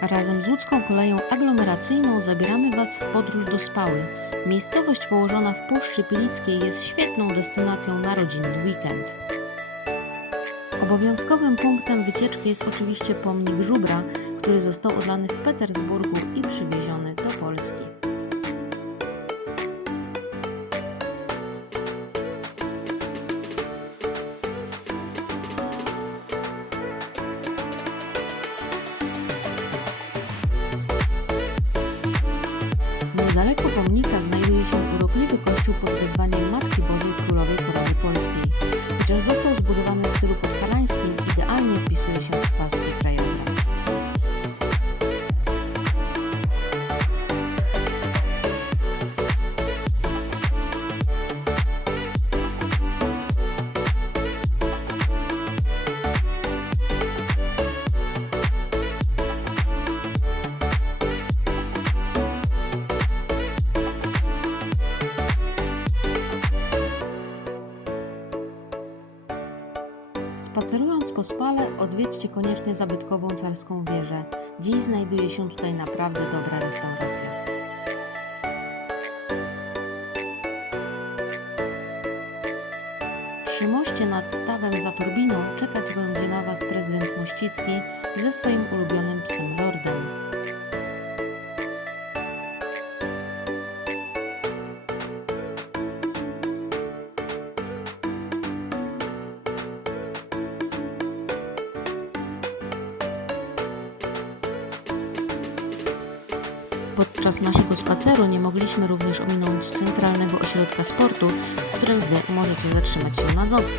Razem z łódzką koleją aglomeracyjną zabieramy Was w podróż do Spały. Miejscowość położona w Puszczy Pilickiej jest świetną destynacją na rodzinny weekend. Obowiązkowym punktem wycieczki jest oczywiście pomnik żubra, który został odlany w Petersburgu i przywieziony do Polski. Niedaleko pomnika znajduje się urokliwy kościół pod wezwaniem Matki Bożej Królowej Korony Polskiej. Chociaż został zbudowany w stylu podhalańskim, Spacerując po Spale, odwiedźcie koniecznie zabytkową carską wieżę. Dziś znajduje się tutaj naprawdę dobra restauracja. Przy moście nad stawem za turbiną czekać będzie na Was prezydent Mościcki ze swoim ulubionym psem Lordem. Podczas naszego spaceru nie mogliśmy również ominąć centralnego ośrodka sportu, w którym Wy możecie zatrzymać się na nocy.